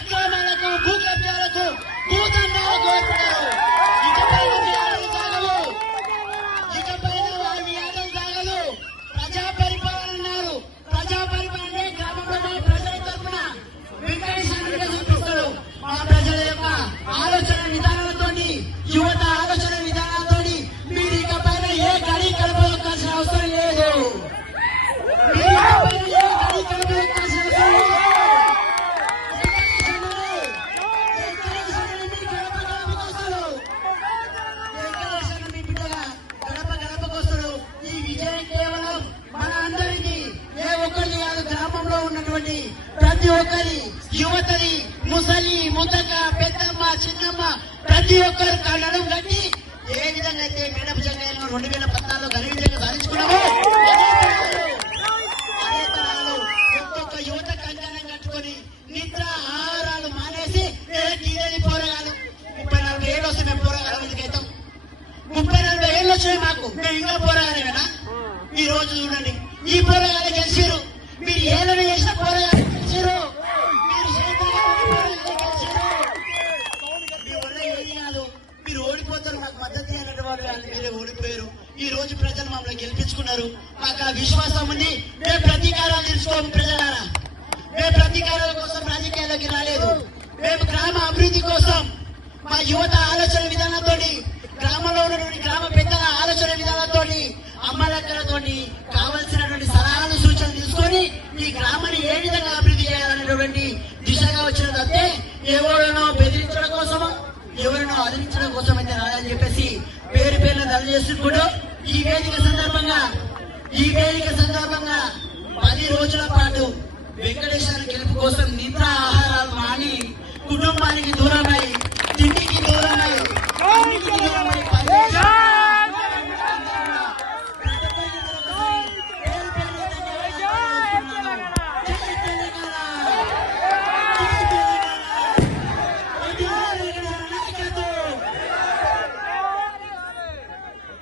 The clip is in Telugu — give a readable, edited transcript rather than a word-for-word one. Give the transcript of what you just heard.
అక్రమాలకు భూకబ్జాలకు భూదండాలకు ఏర్పడారు. ఇకపైన మీ ఆటలు సాగవు. ఇకపైన మీ ఆటలు సాగలు. ప్రజా పరిపాలన అన్నారు. ప్రజా పరిపాలన గ్రామంలో ప్రజల తరఫున వెంకటేశ్వర చూపిస్తారు. మా ప్రజల యొక్క ఆలోచన విధానాలతో యువత ఆలోచన విధానాలతో మీరు ఇకపైన ఏ గడి కలపాల్సిన అవసరం లేదు. మీరు ఇకపైన ఏ గడి కలపాల్సిన అవసరం లేదు. ప్రతి ఒక్కరి యువతని ముసలి ముద్దక పెద్దమ్మ చిన్నమ్మ ప్రతి ఒక్కరు కళ్ళను కట్టి ఏ విధంగా అయితే మేడపు జంగాయలను 2014లో ఘన విజయంగా సాధించుకున్నామో అదే తరాలు ఒక్కొక్క యువత కంకణం కట్టుకొని నిద్ర ఆహారాలు మానేసి తీరని పోరగాలు 30-40 ఏళ్ళు వస్తే మేము పోరగాలం ఎందుకైతాం. 30-40 ఏళ్ళు వచ్చాయి మాకు, మేము ఇంకా పోరగాలేనా? ఈ రోజు చూడండి, ఈ పోరగాలు గెలిచారు. మీరు ఏళ్ళని చేసిన పోరగాలు గెలిచారు. మీరు ఓడిపోతారు, మాకు మద్దతు అయినటువంటి వాళ్ళు మీరే ఓడిపోయారు. ఈ రోజు ప్రజలు మమ్మల్ని గెలిపించుకున్నారు. మాకు ఆ విశ్వాసం ఉంది. మేము ప్రతీకారాలు తీసుకోము ప్రజలారా. మేము ప్రతీకారాల కోసం రాజకీయాల్లోకి రాలేదు. మేము గ్రామ అభివృద్ధి కోసం మా యువత ఆలోచన విధానంతో, గ్రామంలో ఉన్నటువంటి గ్రామ పెద్దల ఆలోచన విధానంతో, అమ్మలక్కలతో కావలసినటువంటి సలహాలు సూచనలు తీసుకొని ఈ గ్రామాన్ని ఏ విధంగా అభివృద్ధి చేయాలనేటువంటి దిశగా వచ్చిన తప్పితే ఎవరినో బెదిరించడం కోసమో ఎవరినో ఆదరించడం కోసం అయితే రాదని చెప్పేసి పేరు పేర్లు తెలియజేసుకుంటూ ఈ వేదిక సందర్భంగా 10 రోజుల పాటు వెంకటేశ్వర గెలుపు కోసం